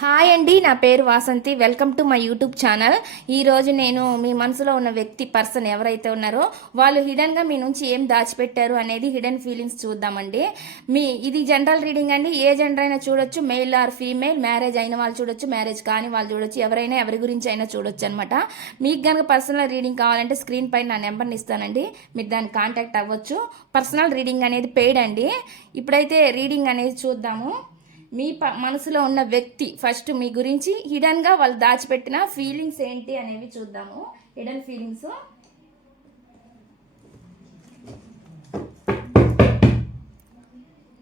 Hi అండి నా పేరు Vasanthi. Welcome to my YouTube channel ఈరోజు నేను మీ మనసులో ఉన్న వ్యక్తి పర్సన్ ఎవరైతే ఉన్నారో వాళ్ళు హిడెన్గా మీ నుంచి ఏం దాచిపెట్టారు అనేది హిడెన్ ఫీలింగ్స్ చూద్దామండి. మీ ఇది జనరల్ రీడింగ్ అండి. ఏ జెండర్ అయినా చూడొచ్చు. మెయిల్ ఆర్ ఫీమేల్ మ్యారేజ్ అయిన వాళ్ళు చూడొచ్చు. మ్యారేజ్ కాని వాళ్ళు చూడొచ్చు. ఎవరైనా ఎవరి గురించి అయినా చూడొచ్చు అనమాట మీకు కనుక పర్సనల్ రీడింగ్ కావాలంటే స్క్రీన్ పైన నా నెంబర్ని ఇస్తానండి. మీరు దాన్ని కాంటాక్ట్ అవ్వచ్చు. పర్సనల్ రీడింగ్ అనేది పెయిడ్ అండి. ఇప్పుడైతే రీడింగ్ అనేది చూద్దాము. మీ ప మనసులో ఉన్న వ్యక్తి ఫస్ట్ మీ గురించి హిడన్గా వాళ్ళు దాచిపెట్టిన ఫీలింగ్స్ ఏంటి అనేవి చూద్దాము. Hidden feelings.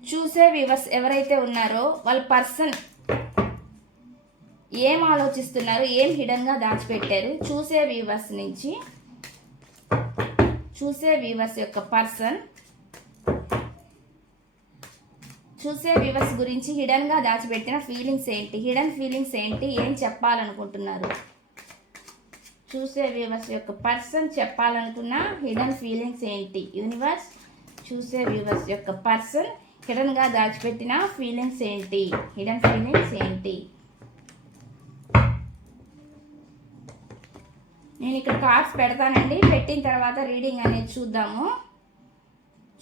చూసే వివర్స్ ఎవరైతే ఉన్నారో వాళ్ళ పర్సన్ ఏం ఆలోచిస్తున్నారు ఏం హిడన్గా దాచిపెట్టారు చూసే వ్యూవర్స్ నుంచి చూసే వ్యూవర్స్ యొక్క పర్సన్ చూసే వ్యూవర్స్ గురించి హిడన్గా దాచిపెట్టిన ఫీలింగ్స్ ఏంటి? హిడెన్ ఫీలింగ్స్ ఏంటి? ఏం చెప్పాలనుకుంటున్నారు? చూసే వ్యూవర్స్ యొక్క పర్సన్ చెప్పాలనుకున్న హిడెన్ ఫీలింగ్స్ ఏంటి? యూనివర్స్ చూసే వ్యూవర్స్ యొక్క పర్సన్ హిడన్గా దాచిపెట్టిన ఫీలింగ్స్ ఏంటి? హిడెన్ ఫీలింగ్స్ ఏంటి? నేను ఇక్కడ కార్డ్స్ పెడతానండి. పెట్టిన తర్వాత రీడింగ్ అనేది చూద్దాము.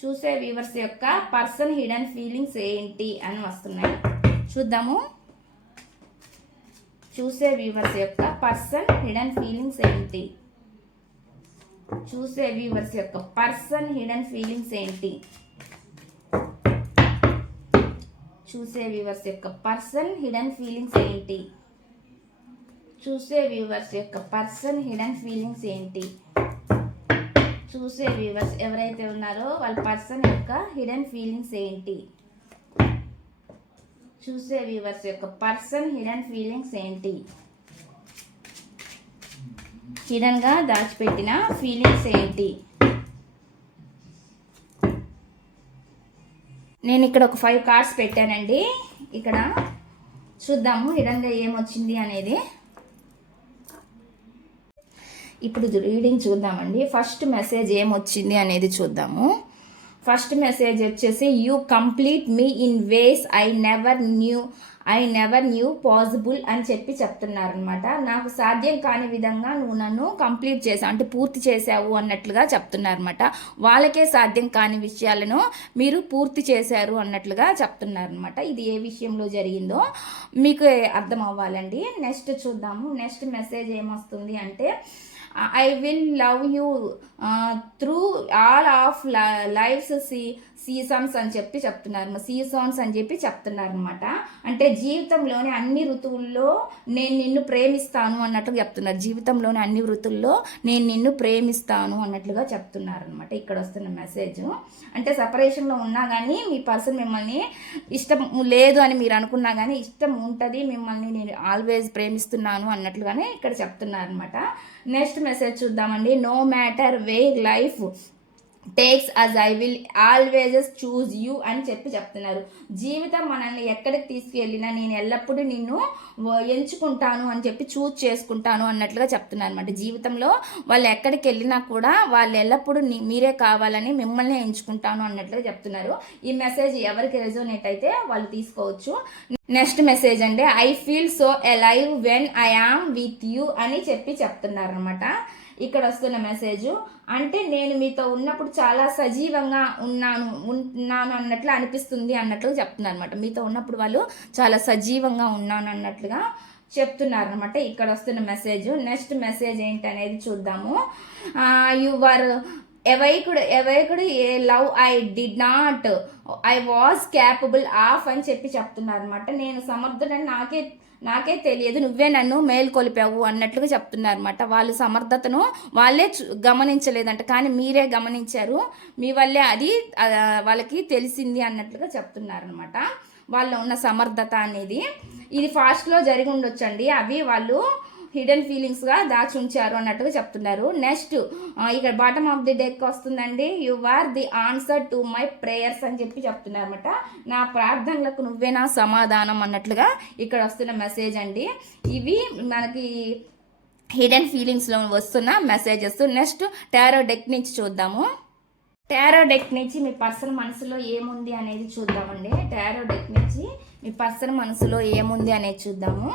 చూసే వ్యూవర్స్ యొక్క పర్సన్ హిడెన్ ఫీలింగ్స్ ఏంటి అని వస్తున్నాయి. చూద్దాము. చూసే వ్యూవర్స్ యొక్క పర్సన్ హిడెన్ ఫీలింగ్స్ ఏంటి? చూసే వ్యూవర్స్ యొక్క పర్సన్ హిడెన్ ఫీలింగ్స్ ఏంటి? చూసే వ్యూవర్స్ యొక్క పర్సన్ హిడెన్ ఫీలింగ్స్ ఏంటి? చూసే వ్యూవర్స్ యొక్క పర్సన్ హిడెన్ ఫీలింగ్స్ ఏంటి? చూసే వ్యూవర్స్ ఎవరైతే ఉన్నారో వాళ్ళ పర్సన్ యొక్క హిడెన్ ఫీలింగ్స్ ఏంటి? చూసే వ్యూవర్స్ యొక్క పర్సన్ హిడెన్ ఫీలింగ్స్ ఏంటి? హిడన్గా దాచిపెట్టిన ఫీలింగ్స్ ఏంటి? నేను ఇక్కడ ఒక ఫైవ్ కార్డ్స్ పెట్టానండి. ఇక్కడ చూద్దాము హిడన్గా ఏమొచ్చింది అనేది. ఇప్పుడు రీడింగ్ చూద్దామండి. ఫస్ట్ మెసేజ్ ఏమొచ్చింది అనేది చూద్దాము. ఫస్ట్ మెసేజ్ వచ్చేసి you complete me in ways I never knew I never knew possible అని చెప్పి చెప్తున్నారనమాట నాకు సాధ్యం కాని విధంగా నువ్వు నన్ను కంప్లీట్ చేసావు అంటే పూర్తి చేసావు అన్నట్లుగా చెప్తున్నారనమాట వాళ్ళకే సాధ్యం కాని విషయాలను మీరు పూర్తి చేశారు అన్నట్లుగా చెప్తున్నారనమాట ఇది ఏ విషయంలో జరిగిందో మీకు అర్థం అవ్వాలండి. నెక్స్ట్ చూద్దాము. నెక్స్ట్ మెసేజ్ ఏమొస్తుంది అంటే I will love you uh, through all of li- life's. Seasons అని చెప్పి చెప్తున్నారు. సీజన్స్ అని చెప్పి చెప్తున్నారు అనమాట అంటే జీవితంలోని అన్ని ఋతువుల్లో నేను నిన్ను ప్రేమిస్తాను అన్నట్లుగా చెప్తున్నారు. జీవితంలోని అన్ని వృత్తుల్లో నేను నిన్ను ప్రేమిస్తాను అన్నట్లుగా చెప్తున్నారు అనమాట ఇక్కడ వస్తున్న మెసేజ్ అంటే సపరేషన్లో ఉన్నా కానీ మీ పర్సన్ మిమ్మల్ని ఇష్టం లేదు అని మీరు అనుకున్నా కానీ ఇష్టం ఉంటుంది మిమ్మల్ని నేను ఆల్వేజ్ ప్రేమిస్తున్నాను అన్నట్లుగానే ఇక్కడ చెప్తున్నారు అనమాట నెక్స్ట్ మెసేజ్ చూద్దామండి. No matter way life takes us I will always choose you అని చెప్పి చెప్తున్నారు. జీవితం మనల్ని ఎక్కడికి తీసుకెళ్ళినా నేను ఎల్లప్పుడూ నిన్ను ఎంచుకుంటాను అని చెప్పి చూజ్ చేసుకుంటాను అన్నట్లుగా చెప్తున్నారు అనమాట జీవితంలో వాళ్ళు ఎక్కడికి వెళ్ళినా కూడా వాళ్ళు ఎల్లప్పుడూ మీరే కావాలని మిమ్మల్ని ఎంచుకుంటాను అన్నట్లుగా చెప్తున్నారు. ఈ మెసేజ్ ఎవరికి రెజోనేట్ అయితే వాళ్ళు తీసుకోవచ్చు. నెక్స్ట్ మెసేజ్ అంటే I feel so alive when I am with you అని చెప్పి చెప్తున్నారు అనమాట ఇక్కడ వస్తున్న మెసేజ్ అంటే నేను మీతో ఉన్నప్పుడు చాలా సజీవంగా ఉన్నాను ఉన్నాను అన్నట్లు అనిపిస్తుంది అన్నట్లు చెప్తున్నారు అనమాట మీతో ఉన్నప్పుడు వాళ్ళు చాలా సజీవంగా ఉన్నాను అన్నట్లుగా చెప్తున్నారు అనమాట ఇక్కడ వస్తున్న మెసేజ్ నెక్స్ట్ మెసేజ్ ఏంటి అనేది చూద్దాము యువర్ ఎవైకుడు ఎవైకుడు a love I did not I was capable of అని చెప్పి చెప్తున్నారు అనమాట నేను సమర్థుడని నాకే నాకే తెలియదు నువ్వే నన్ను మేల్కొలిపావు అన్నట్లుగా చెప్తున్నారు అనమాట వాళ్ళు సమర్థతను వాళ్ళే గమనించలేదంట. కానీ మీరే గమనించారు. మీ వల్లే అది వాళ్ళకి తెలిసింది అన్నట్లుగా చెప్తున్నారు అనమాట వాళ్ళు ఉన్న సమర్థత అనేది. ఇది ఫాస్ట్లో జరిగి ఉండొచ్చండి. అవి వాళ్ళు హిడెన్ ఫీలింగ్స్గా దాచి ఉంచారు అన్నట్టుగా చెప్తున్నారు. నెక్స్ట్ ఇక్కడ బాటమ్ ఆఫ్ ది డెక్ వస్తుందండి. You are the answer to my prayers అని చెప్పి చెప్తున్నారు అనమాట నా ప్రార్థనలకు నువ్వే నా సమాధానం అన్నట్లుగా ఇక్కడ వస్తున్న మెసేజ్ అండి. ఇవి మనకి హిడెన్ ఫీలింగ్స్లో వస్తున్న మెసేజెస్ నెక్స్ట్ టారో డెక్ నుంచి చూద్దాము. టారో డెక్ నుంచి మీ పర్సన్ మనసులో ఏముంది అనేది చూద్దామండి. టారో డెక్ నుంచి మీ పర్సన్ మనసులో ఏముంది అనేది చూద్దాము.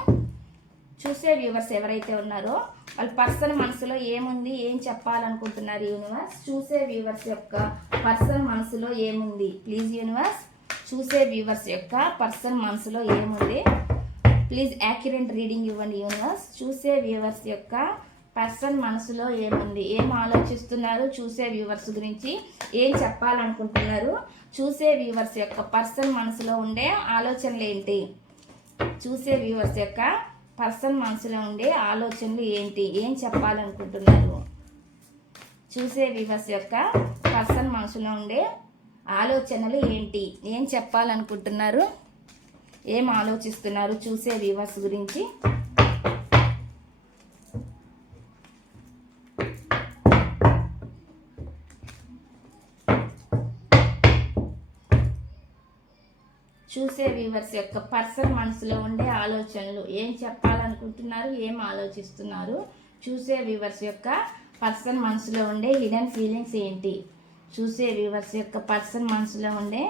చూసే వ్యూవర్స్ ఎవరైతే ఉన్నారో వాళ్ళ పర్సన్ మనసులో ఏముంది ఏం చెప్పాలనుకుంటున్నారు యూనివర్స్ చూసే వ్యూవర్స్ యొక్క పర్సన్ మనసులో ఏముంది? ప్లీజ్ యూనివర్స్ చూసే వ్యూవర్స్ యొక్క పర్సన్ మనసులో ఏముంది? ప్లీజ్ యాక్యురేట్ రీడింగ్ ఇవ్వండి యూనివర్స్ చూసే వ్యూవర్స్ యొక్క పర్సన్ మనసులో ఏముంది? ఏం ఆలోచిస్తున్నారు? చూసే వ్యూవర్స్ గురించి ఏం చెప్పాలనుకుంటున్నారు? చూసే వ్యూవర్స్ యొక్క పర్సన్ మనసులో ఉండే ఆలోచనలు ఏంటి? చూసే వ్యూవర్స్ యొక్క పర్సన్ మనసులో ఉండే ఆలోచనలు ఏంటి? ఏం చెప్పాలనుకుంటున్నారు? చూసే వ్యూవర్స్ యొక్క పర్సన్ మనసులో ఉండే ఆలోచనలు ఏంటి? ఏం చెప్పాలనుకుంటున్నారు? ఏం ఆలోచిస్తున్నారు? చూసే వ్యూవర్స్ గురించి చూసే వ్యూవర్స్ యొక్క పర్సన్ మనసులో ఉండే ఆలోచనలు ఏం చెప్పాలనుకుంటున్నారు ఏం ఆలోచిస్తున్నారు చూసే వ్యూవర్స్ యొక్క పర్సన్ మనసులో ఉండే హిడెన్ ఫీలింగ్స్ ఏంటి? చూసే వ్యూవర్స్ యొక్క పర్సన్ మనసులో ఉండే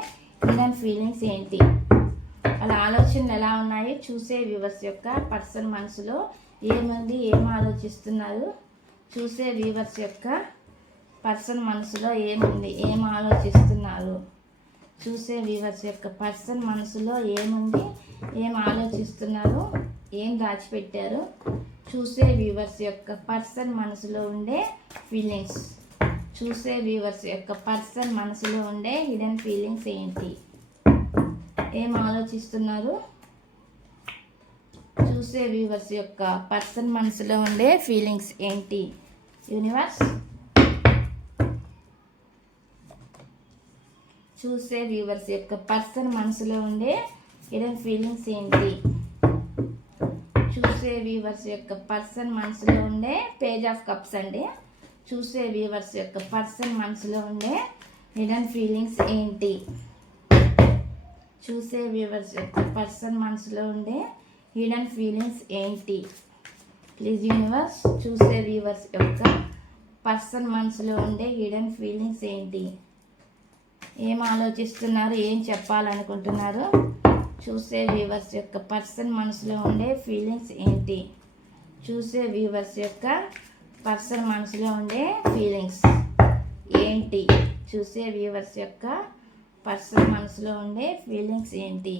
హిడెన్ ఫీలింగ్స్ ఏంటి? వాళ్ళ ఆలోచనలు ఎలా ఉన్నాయి? చూసే వ్యూవర్స్ యొక్క పర్సన్ మనసులో ఏముంది? ఏం ఆలోచిస్తున్నారు? చూసే వ్యూవర్స్ యొక్క పర్సన్ మనసులో ఏముంది? ఏం ఆలోచిస్తున్నారు? చూసే వీవర్స్ యొక్క పర్సన్ మనసులో ఏముంది ఏం ఆలోచిస్తున్నారు ఏం దాచిపెట్టారు చూసే వ్యూవర్స్ యొక్క పర్సన్ మనసులో ఉండే ఫీలింగ్స్. చూసే వ్యూవర్స్ యొక్క పర్సన్ మనసులో ఉండే హిడెన్ ఫీలింగ్స్ ఏంటి? ఏం ఆలోచిస్తున్నారు? చూసే వ్యూవర్స్ యొక్క పర్సన్ మనసులో ఉండే ఫీలింగ్స్ ఏంటి? యూనివర్స్? చూసే వ్యూవర్స్ యొక్క పర్సన్ మనసులో ఉండే ఏదైనా ఫీలింగ్స్ ఏంటి? చూసే వ్యూవర్స్ యొక్క పర్సన్ మనసులో ఉండే పేజ్ ఆఫ్ కప్స్ అండి. చూసే వ్యూవర్స్ యొక్క పర్సన్ మనసులో ఉండే హిడన్ ఫీలింగ్స్ ఏంటి? చూసే వ్యూవర్స్ యొక్క పర్సన్ మనసులో ఉండే హిడన్ ఫీలింగ్స్ ఏంటి? ప్లీజ్ యూనివర్స్ చూసే వ్యూవర్స్ యొక్క పర్సన్ మనసులో ఉండే హిడన్ ఫీలింగ్స్ ఏంటి? ఏం ఆలోచిస్తున్నారు ఏం చెప్పాలనుకుంటున్నారు? చూసే వ్యూవర్స్ యొక్క పర్సన్ మనసులో ఉండే ఫీలింగ్స్ ఏంటి? చూసే వ్యూవర్స్ యొక్క పర్సన్ మనసులో ఉండే ఫీలింగ్స్ ఏంటి? చూసే వ్యూవర్స్ యొక్క పర్సన్ మనసులో ఉండే ఫీలింగ్స్ ఏంటి?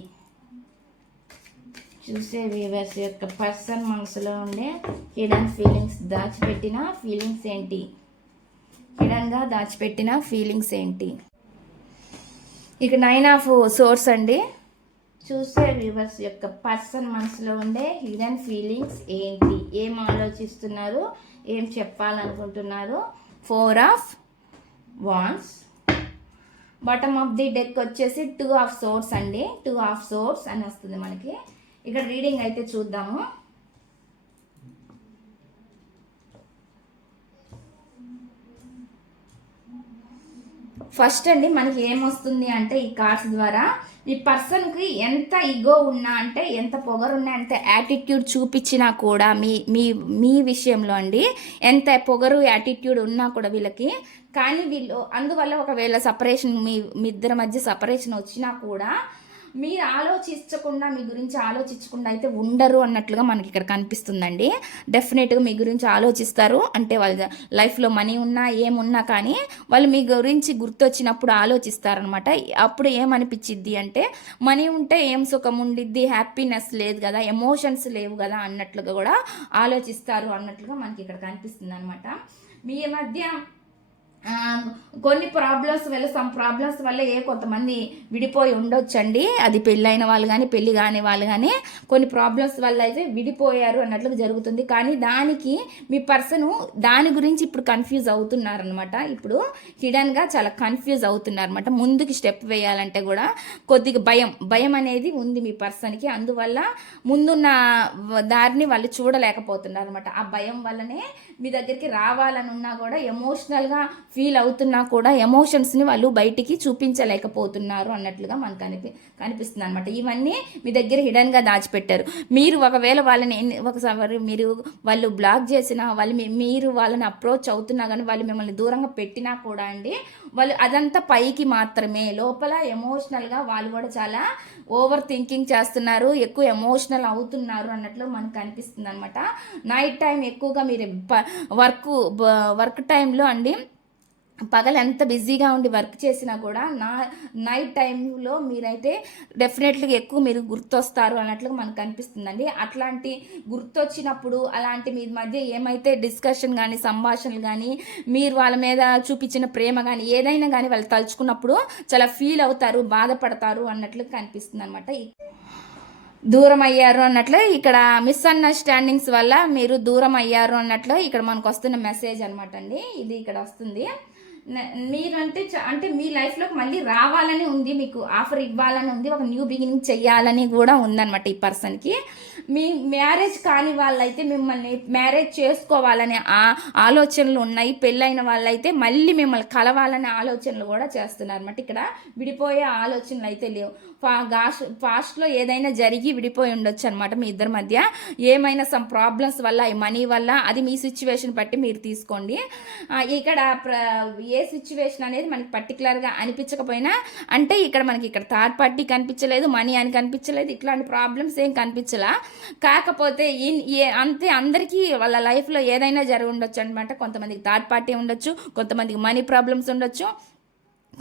చూసే వ్యూవర్స్ యొక్క పర్సన్ మనసులో ఉండే హిడన్ ఫీలింగ్స్ దాచిపెట్టిన ఫీలింగ్స్ ఏంటి? హిడన్గా దాచిపెట్టిన ఫీలింగ్స్ ఏంటి? ఇక నైన్ ఆఫ్ సోర్స్ అండి. చూసే వ్యూవర్స్ యొక్క పర్సన్ మనసులో ఉండే హిడెన్ ఫీలింగ్స్ ఏంటి? ఏం ఆలోచిస్తున్నారు? ఏం చెప్పాలనుకుంటున్నారు? Four of wands bottom of the deck వచ్చేసి టూ ఆఫ్ సోర్స్ అండి. టూ ఆఫ్ సోర్స్ అని వస్తుంది మనకి. ఇక్కడ రీడింగ్ అయితే చూద్దాము. ఫస్ట్ అండి మనకి ఏమొస్తుంది అంటే ఈ కార్డ్స్ ద్వారా ఈ పర్సన్కి ఎంత ఇగో ఉన్నా అంటే ఎంత పొగరున్నా ఎంత యాటిట్యూడ్ చూపించినా కూడా మీ మీ మీ విషయంలో అండి ఎంత పొగరు యాటిట్యూడ్ ఉన్నా కూడా వీళ్ళకి. కానీ వీళ్ళు అందువల్ల ఒకవేళ సపరేషన్ మీ మీ ఇద్దరి మధ్య సపరేషన్ వచ్చినా కూడా మీరు ఆలోచించకుండా మీ గురించి ఆలోచించకుండా అయితే ఉండరు అన్నట్లుగా మనకి ఇక్కడ కనిపిస్తుందండి. డెఫినెట్గా మీ గురించి ఆలోచిస్తారు. అంటే వాళ్ళ లైఫ్లో మనీ ఉన్నా ఏమున్నా కానీ వాళ్ళు మీ గురించి గుర్తొచ్చినప్పుడు ఆలోచిస్తారనమాట. అప్పుడు ఏమనిపించిద్ది అంటే మనీ ఉంటే ఏం సుఖం ఉండిద్ది హ్యాపీనెస్ లేదు కదా ఎమోషన్స్ లేవు కదా అన్నట్లుగా కూడా ఆలోచిస్తారు అన్నట్లుగా మనకి ఇక్కడ కనిపిస్తుంది అనమాట మీ మధ్య Um, కొన్ని ప్రాబ్లమ్స్ వల్ల సమ్ ప్రాబ్లమ్స్ వల్ల ఏ కొంతమంది విడిపోయి ఉండొచ్చండి. అది పెళ్ళైన వాళ్ళు కానీ పెళ్ళి కాని వాళ్ళు కానీ కొన్ని ప్రాబ్లమ్స్ వల్ల అయితే విడిపోయారు అన్నట్లు జరుగుతుంది. కానీ దానికి మీ పర్సన్ దాని గురించి ఇప్పుడు కన్ఫ్యూజ్ అవుతున్నారనమాట ఇప్పుడు హిడన్గా చాలా కన్ఫ్యూజ్ అవుతున్నారనమాట ముందుకు స్టెప్ వేయాలంటే కూడా కొద్దిగా భయం. భయం అనేది ఉంది మీ పర్సన్కి అందువల్ల ముందున్న దారిని వాళ్ళు చూడలేకపోతున్నారు అనమాట ఆ భయం వల్లనే మీ దగ్గరికి రావాలని ఉన్నా కూడా ఎమోషనల్గా ఫీల్ అవుతున్నా కూడా ఎమోషన్స్ని వాళ్ళు బయటికి చూపించలేకపోతున్నారు అన్నట్లుగా మనకు కనిపి కనిపిస్తుంది అనమాట ఇవన్నీ మీ దగ్గర హిడన్గా దాచిపెట్టారు. మీరు ఒకవేళ వాళ్ళని ఎన్ని- ఒకసారి మీరు వాళ్ళు బ్లాక్ చేసినా వాళ్ళు మీరు వాళ్ళని అప్రోచ్ అవుతున్నా కానీ వాళ్ళు మిమ్మల్ని దూరంగా పెట్టినా కూడా అండి వాళ్ళు అదంతా పైకి మాత్రమే. లోపల ఎమోషనల్గా వాళ్ళు కూడా చాలా ఓవర్ థింకింగ్ చేస్తున్నారు ఎక్కువ ఎమోషనల్ అవుతున్నారు అన్నట్లు మనకు కనిపిస్తుంది అనమాట నైట్ టైం ఎక్కువగా మీరు వర్క్ వర్క్ టైంలో అండి పగలు ఎంత బిజీగా ఉండి వర్క్ చేసినా కూడా నా నైట్ టైంలో మీరైతే డెఫినెట్లీగా ఎక్కువ మీరు గుర్తొస్తారు అన్నట్లుగా మనకు అనిపిస్తుందండి అట్లాంటి గుర్తొచ్చినప్పుడు అలాంటి మీ మధ్య ఏమైతే డిస్కషన్ కానీ సంభాషణలు కానీ మీరు వాళ్ళ మీద చూపించిన ప్రేమ కానీ ఏదైనా కానీ వాళ్ళు తలుచుకున్నప్పుడు చాలా ఫీల్ అవుతారు బాధపడతారు అన్నట్లు కనిపిస్తుంది అనమాట దూరం అయ్యారు అన్నట్లు ఇక్కడ మిస్అండర్స్టాండింగ్స్ వల్ల మీరు దూరం అయ్యారు అన్నట్లు ఇక్కడ మనకు వస్తున్న మెసేజ్ అనమాట అండి. ఇది ఇక్కడ వస్తుంది. మీరంటే చ- అంటే మీ లైఫ్లోకి మళ్ళీ రావాలని ఉంది మీకు ఆఫర్ ఇవ్వాలని ఉంది ఒక న్యూ బిగినింగ్ చెయ్యాలని కూడా ఉందన్నమాట ఈ పర్సన్కి. మీ మ్యారేజ్ కాని వాళ్ళైతే మిమ్మల్ని మ్యారేజ్ చేసుకోవాలనే ఆ ఆలోచనలు ఉన్నాయి పెళ్ళైన వాళ్ళైతే మళ్ళీ మిమ్మల్ని కలవాలనే ఆలోచనలు కూడా చేస్తున్నారు అనమాట ఇక్కడ విడిపోయే ఆలోచనలు అయితే లేవు. ఫా గాష్ పాస్ట్లో ఏదైనా జరిగి విడిపోయి ఉండొచ్చు అనమాట మీ ఇద్దరి మధ్య. ఏమైనా సమ్ ప్రాబ్లమ్స్ వల్ల ఈ మనీ వల్ల అది మీ సిచ్యువేషన్ బట్టి మీరు తీసుకోండి. ఇక్కడ ఏ సిచ్యువేషన్ అనేది మనకి పర్టికులర్గా అనిపించకపోయినా అంటే ఇక్కడ మనకి ఇక్కడ థర్డ్ పార్టీ కనిపించలేదు మనీ అని కనిపించలేదు ఇట్లాంటి ప్రాబ్లమ్స్ ఏం కనిపించలా. కాకపోతే ఇన్ ఏ అంతే అందరికీ వాళ్ళ లైఫ్లో ఏదైనా జరిగి ఉండొచ్చు అనమాట కొంతమందికి థర్డ్ పార్టీ ఉండొచ్చు కొంతమందికి మనీ ప్రాబ్లమ్స్ ఉండొచ్చు.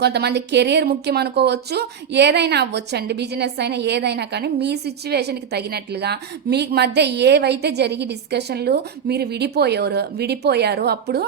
కొంతమంది కెరీర్ ముఖ్యం అనుకోవచ్చు. ఏదైనా అవ్వచ్చు అండి బిజినెస్ అయినా ఏదైనా కానీ మీ సిచ్యువేషన్కి తగినట్లుగా మీ మధ్య ఏవైతే జరిగి డిస్కషన్లు మీరు విడిపోయారు విడిపోయారో అప్పుడు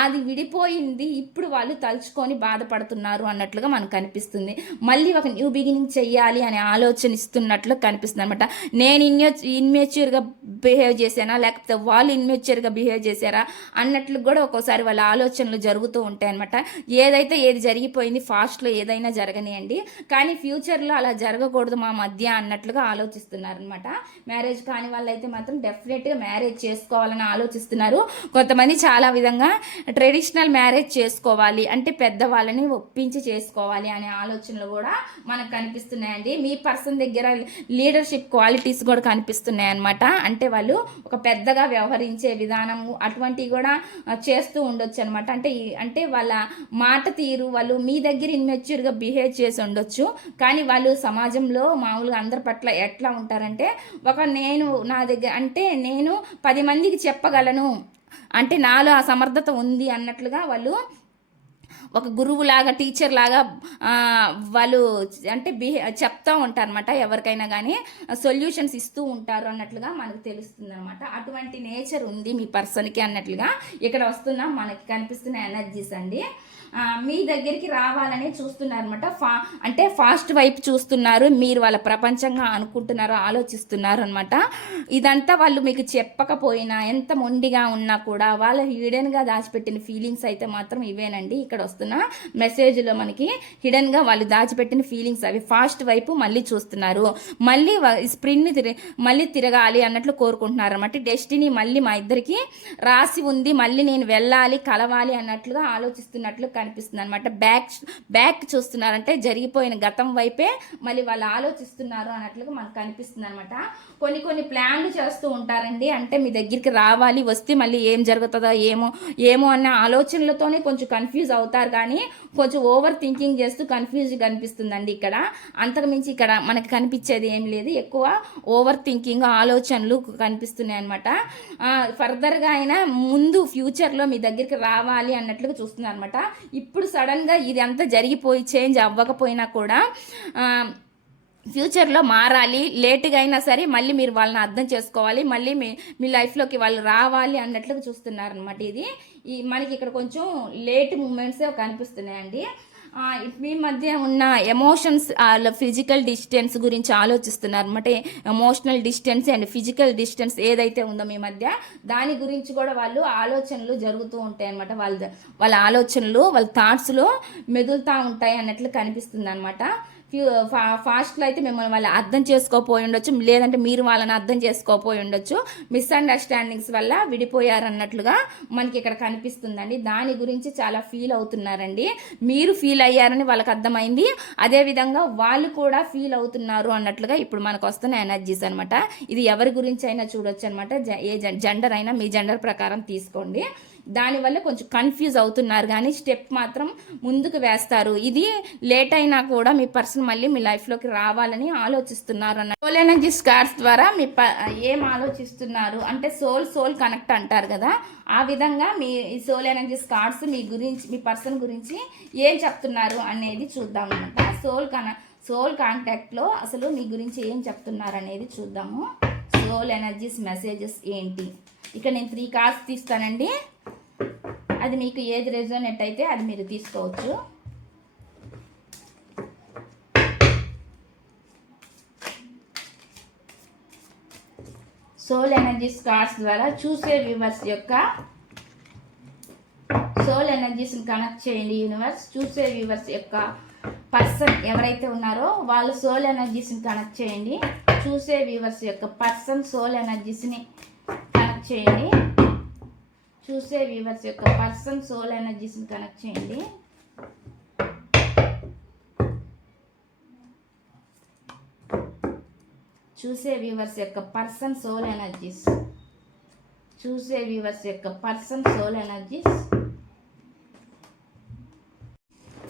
అది విడిపోయింది. ఇప్పుడు వాళ్ళు తలుచుకొని బాధపడుతున్నారు అన్నట్లుగా మనకు కనిపిస్తుంది మళ్ళీ ఒక న్యూ బిగినింగ్ చెయ్యాలి అనే ఆలోచన ఇస్తున్నట్లు కనిపిస్తుంది అనమాట నేను ఇన్యో ఇన్మెచ్యూర్గా బిహేవ్ చేశానా? లేకపోతే వాళ్ళు ఇన్మెచ్యూర్గా బిహేవ్ చేశారా? అన్నట్లు కూడా ఒక్కోసారి వాళ్ళ ఆలోచనలు జరుగుతూ ఉంటాయి అనమాట ఏదైతే ఏది జరిగిపోయింది ఫాస్ట్లో ఏదైనా జరగనియండి. కానీ ఫ్యూచర్లో అలా జరగకూడదు మా మధ్య అన్నట్లుగా ఆలోచిస్తున్నారనమాట మ్యారేజ్ కాని వాళ్ళైతే మాత్రం డెఫినెట్గా మ్యారేజ్ చేసుకోవాలని ఆలోచిస్తున్నారు. కొంతమంది చాలా విధంగా ట్రెడిషనల్ మ్యారేజ్ చేసుకోవాలి అంటే పెద్దవాళ్ళని ఒప్పించి చేసుకోవాలి అనే ఆలోచనలు కూడా మనకు కనిపిస్తున్నాయండి. మీ పర్సన్ దగ్గర లీడర్షిప్ క్వాలిటీస్ కూడా కనిపిస్తున్నాయి అనమాట అంటే వాళ్ళు ఒక పెద్దగా వ్యవహరించే విధానము అటువంటివి కూడా చేస్తూ ఉండొచ్చు అనమాట అంటే అంటే వాళ్ళ మాట తీరు వాళ్ళు మీ దగ్గర ఇమ్మెచ్యూర్గా బిహేవ్ చేసి ఉండొచ్చు. కానీ వాళ్ళు సమాజంలో మామూలుగా అందరి పట్ల ఎట్లా ఉంటారంటే ఒక నేను నా దగ్గర అంటే నేను పది మందికి చెప్పగలను. అంటే నాలో ఆ సమర్థత ఉంది అన్నట్లుగా వాళ్ళు ఒక గురువు లాగా టీచర్ లాగా వాళ్ళు అంటే బిహే చెప్తూ ఉంటారు అనమాట ఎవరికైనా కానీ సొల్యూషన్స్ ఇస్తూ ఉంటారు అన్నట్లుగా మనకు తెలుస్తుంది అనమాట అటువంటి నేచర్ ఉంది మీ పర్సన్కి అన్నట్లుగా ఇక్కడ వస్తున్న మనకి కనిపిస్తున్న ఎనర్జీస్ అండి. మీ దగ్గరికి రావాలనే చూస్తున్నారు అనమాట ఫా అంటే ఫాస్ట్ వైపు చూస్తున్నారు మీరు వాళ్ళ ప్రపంచంగా అనుకుంటున్నారు ఆలోచిస్తున్నారు అనమాట ఇదంతా వాళ్ళు మీకు చెప్పకపోయినా ఎంత మొండిగా ఉన్నా కూడా వాళ్ళ హిడెన్గా దాచిపెట్టిన ఫీలింగ్స్ అయితే మాత్రం ఇవేనండి. ఇక్కడ వస్తున్న మెసేజ్లో మనకి హిడెన్గా వాళ్ళు దాచిపెట్టిన ఫీలింగ్స్ అవి ఫాస్ట్ వైపు మళ్ళీ చూస్తున్నారు. మళ్ళీ స్ప్రింట్ని తిరి మళ్ళీ తిరగాలి అన్నట్లు కోరుకుంటున్నారు అనమాట డెస్టినీ మళ్ళీ మా ఇద్దరికి రాసి ఉంది. మళ్ళీ నేను వెళ్ళాలి కలవాలి అన్నట్లుగా ఆలోచిస్తున్నట్లు కనిపిస్తుంది అనమాట బ్యాక్ బ్యాక్ చూస్తున్నారంటే జరిగిపోయిన గతం వైపే మళ్ళీ వాళ్ళు ఆలోచిస్తున్నారు అన్నట్లుగా మనకు కనిపిస్తుంది అనమాట కొన్ని కొన్ని ప్లాన్లు చేస్తూ ఉంటారండి. అంటే మీ దగ్గరికి రావాలి వస్తే మళ్ళీ ఏం జరుగుతుందో ఏమో ఏమో అన్న ఆలోచనలతోనే కొంచెం కన్ఫ్యూజ్ అవుతారు. కానీ కొంచెం ఓవర్ థింకింగ్ చేస్తూ కన్ఫ్యూజ్ కనిపిస్తుందండి ఇక్కడ. అంతకు మించి ఇక్కడ మనకి కనిపించేది ఏం లేదు. ఎక్కువ ఓవర్ థింకింగ్ ఆలోచనలు కనిపిస్తున్నాయి అనమాట ఫర్దర్గా అయినా ముందు ఫ్యూచర్లో మీ దగ్గరికి రావాలి అన్నట్లుగా చూస్తున్నారు అనమాట ఇప్పుడు సడన్గా ఇది అంతా జరిగిపోయి చేంజ్ అవ్వకపోయినా కూడా ఫ్యూచర్లో మారాలి లేటుగా అయినా సరే మళ్ళీ మీరు వాళ్ళని అర్థం చేసుకోవాలి మళ్ళీ మీ మీ లైఫ్లోకి వాళ్ళు రావాలి అన్నట్లుగా చూస్తున్నారు అనమాట ఇది. ఈ మనకి ఇక్కడ కొంచెం లేట్ మూమెంట్సే కనిపిస్తున్నాయండి. మీ మధ్య ఉన్న ఎమోషన్స్ ఫిజికల్ డిస్టెన్స్ గురించి ఆలోచిస్తున్నారు అనమాట emotional distance and physical distance ఏదైతే ఉందో మీ మధ్య దాని గురించి కూడా వాళ్ళు ఆలోచనలు జరుగుతూ ఉంటాయి అనమాట వాళ్ళ వాళ్ళ ఆలోచనలు వాళ్ళ థాట్స్లో మెదులుతూ ఉంటాయి అన్నట్లు కనిపిస్తుంది అనమాట ఫా ఫాస్ట్లో uh, అయితే మిమ్మల్ని వాళ్ళు అర్థం చేసుకోపోయి ఉండొచ్చు. లేదంటే మీరు వాళ్ళని అర్థం చేసుకోపోయి ఉండొచ్చు. మిస్అండర్స్టాండింగ్స్ వల్ల విడిపోయారన్నట్లుగా మనకి ఇక్కడ కనిపిస్తుందండి. దాని గురించి చాలా ఫీల్ అవుతున్నారండి. మీరు ఫీల్ అయ్యారని వాళ్ళకి అర్థమైంది. అదేవిధంగా వాళ్ళు కూడా ఫీల్ అవుతున్నారు అన్నట్లుగా ఇప్పుడు మనకు వస్తున్న ఎనర్జీస్ అనమాట ఇది ఎవరి గురించి అయినా చూడొచ్చు అనమాట ఏ జెండర్ అయినా మీ జెండర్ ప్రకారం తీసుకోండి. దానివల్ల కొంచెం కన్ఫ్యూజ్ అవుతున్నారు. కానీ స్టెప్ మాత్రం ముందుకు వేస్తారు. ఇది లేట్ అయినా కూడా మీ పర్సన్ మళ్ళీ మీ లైఫ్లోకి రావాలని ఆలోచిస్తున్నారు అన్న సోల్ ఎనర్జీ స్కార్స్ ద్వారా మీ ప ఏం ఆలోచిస్తున్నారు? అంటే సోల్ సోల్ కనెక్ట్ అంటారు కదా. ఆ విధంగా మీ సోల్ ఎనర్జీ స్కార్స్ మీ గురించి మీ పర్సన్ గురించి ఏం చెప్తున్నారు అనేది చూద్దాం అనమాట సోల్ కన సోల్ కాంటాక్ట్లో అసలు మీ గురించి ఏం చెప్తున్నారు అనేది చూద్దాము. సోల్ ఎనర్జీస్ మెసేజెస్ ఏంటి? ఇక్కడ నేను త్రీ కార్డ్స్ తీస్తానండి. అది మీకు ఏది రెజోనెట్ అయితే అది మీరు తీసుకోవచ్చు. సోల్ ఎనర్జీస్ కార్డ్స్ ద్వారా చూసే వ్యూవర్స్ యొక్క సోల్ ఎనర్జీస్ని కనెక్ట్ చేయండి యూనివర్స్ చూసే వ్యూవర్స్ యొక్క పర్సన్ ఎవరైతే ఉన్నారో వాళ్ళు సోల్ ఎనర్జీస్ని కనెక్ట్ చేయండి. చూసే వ్యూవర్స్ యొక్క పర్సన్ సోల్ ఎనర్జీస్ని కనెక్ట్ చేయండి. చూసే వ్యూవర్స్ యొక్క పర్సన్ సోల్ ఎనర్జీస్ని కనెక్ట్ చేయండి. చూసే వ్యూవర్స్ యొక్క పర్సన్ సోల్ ఎనర్జీస్ చూసే వ్యూవర్స్ యొక్క person soul energies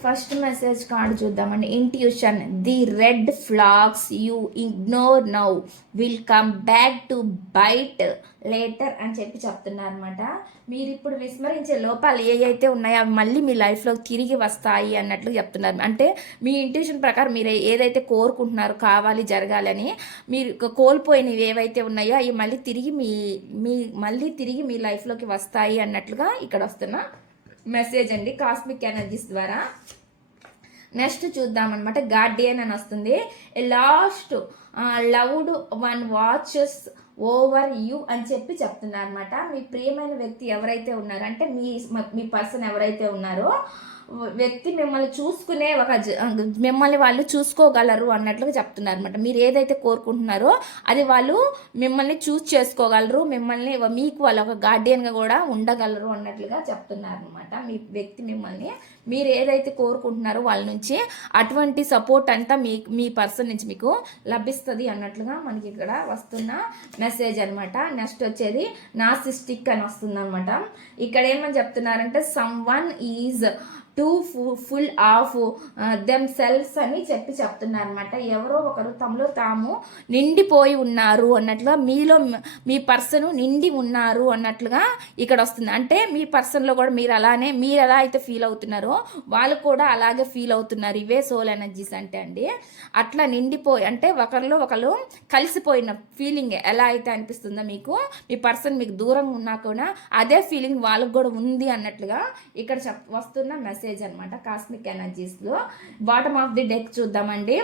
first message card చూద్దామండి. Intuition the red flags you ignore now will come back to bite later అని చెప్పి చెప్తున్నారు అనమాట మీరు ఇప్పుడు విస్మరించే లోపాలు ఏవైతే ఉన్నాయో అవి మళ్ళీ మీ లైఫ్లో తిరిగి వస్తాయి అన్నట్లు చెప్తున్నారు. అంటే మీ ఇంట్యూషన్ ప్రకారం మీరు ఏదైతే కోరుకుంటున్నారో కావాలి జరగాలని మీరు కోల్పోయినవి ఏవైతే ఉన్నాయో అవి మళ్ళీ తిరిగి మీ మీ మళ్ళీ తిరిగి మీ లైఫ్లోకి వస్తాయి అన్నట్లుగా ఇక్కడ వస్తున్న మెసేజ్ అండి. కాస్మిక్ ఎనర్జీస్ ద్వారా నెక్స్ట్ చూద్దామన్నమాట. గార్డియన్ అని వస్తుంది. Lost loved one watches over you అని చెప్పి చెప్తున్నారు అనమాట మీ ప్రియమైన వ్యక్తి ఎవరైతే ఉన్నారంటే మీ మీ పర్సన్ ఎవరైతే ఉన్నారో వ్యక్తి మిమ్మల్ని చూసుకునే ఒక మిమ్మల్ని వాళ్ళు చూసుకోగలరు అన్నట్లుగా చెప్తున్నారు అనమాట మీరు ఏదైతే కోరుకుంటున్నారో అది వాళ్ళు మిమ్మల్ని చూస్ చేసుకోగలరు మిమ్మల్ని మీకు వాళ్ళు ఒక గార్డియన్గా కూడా ఉండగలరు అన్నట్లుగా చెప్తున్నారు అనమాట మీ వ్యక్తి మిమ్మల్ని మీరు ఏదైతే కోరుకుంటున్నారో వాళ్ళ నుంచి అటువంటి సపోర్ట్ అంతా మీ మీ పర్సన్ నుంచి మీకు లభిస్తుంది అన్నట్లుగా మనకి ఇక్కడ వస్తున్న మెసేజ్ అనమాట నెక్స్ట్ వచ్చేది నాసిస్టిక్ అని వస్తుంది అనమాట ఇక్కడ ఏమని చెప్తున్నారంటే someone is too full of themselves అని చెప్పి చెప్తున్నారు అనమాట ఎవరో ఒకరు తమలో తాము నిండిపోయి ఉన్నారు అన్నట్లుగా మీలో మీ పర్సన్ నిండి ఉన్నారు అన్నట్లుగా ఇక్కడ వస్తుంది. అంటే మీ పర్సన్లో కూడా మీరు అలానే మీరు ఎలా అయితే ఫీల్ అవుతున్నారో వాళ్ళు కూడా అలాగే ఫీల్ అవుతున్నారు. ఇవే సోల్ ఎనర్జీస్ అంటే అండి. అట్లా నిండిపోయి అంటే ఒకరిలో ఒకరు కలిసిపోయిన ఫీలింగ్ ఎలా అయితే అనిపిస్తుందో మీకు మీ పర్సన్ మీకు దూరంగా ఉన్నా కూడా అదే ఫీలింగ్ వాళ్ళకు కూడా ఉంది అన్నట్లుగా ఇక్కడ చెప్ వస్తున్న మెసేజ్ మెసేజ్ అనమాట కాస్మిక్ ఎనర్జీస్లో బాటమ్ ఆఫ్ ది డెక్ చూద్దామండి.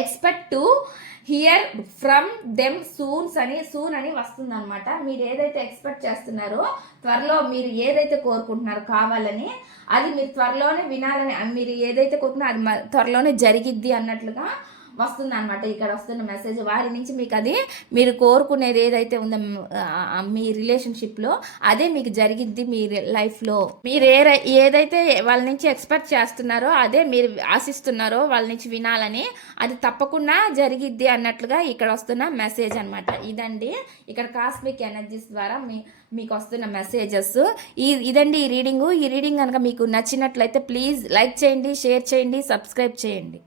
Expect to hear from them soon అని సూన్ అని వస్తుందన్నమాట. మీరు ఏదైతే ఎక్స్పెక్ట్ చేస్తున్నారో త్వరలో మీరు ఏదైతే కోరుకుంటున్నారో కావాలని అది మీరు త్వరలోనే వినాలని మీరు ఏదైతే కోరుకున్నారో అది త్వరలోనే జరిగిద్ది అన్నట్లుగా వస్తుంది అనమాట ఇక్కడ వస్తున్న మెసేజ్ వారి నుంచి మీకు అది మీరు కోరుకునేది ఏదైతే ఉందో మీ రిలేషన్షిప్లో అదే మీకు జరిగిద్ది మీ లైఫ్లో మీరు ఏ ఏదైతే వాళ్ళ నుంచి ఎక్స్పెక్ట్ చేస్తున్నారో అదే మీరు ఆశిస్తున్నారో వాళ్ళ నుంచి వినాలని అది తప్పకుండా జరిగిద్ది అన్నట్లుగా ఇక్కడ వస్తున్న మెసేజ్ అనమాట ఇదండి ఇక్కడ కాస్మిక్ ఎనర్జీస్ ద్వారా మీ మీకు వస్తున్న మెసేజెస్ ఈ ఇదండి ఈ రీడింగు ఈ రీడింగ్ కనుక మీకు నచ్చినట్లయితే ప్లీజ్ లైక్ చేయండి షేర్ చేయండి సబ్స్క్రైబ్ చేయండి.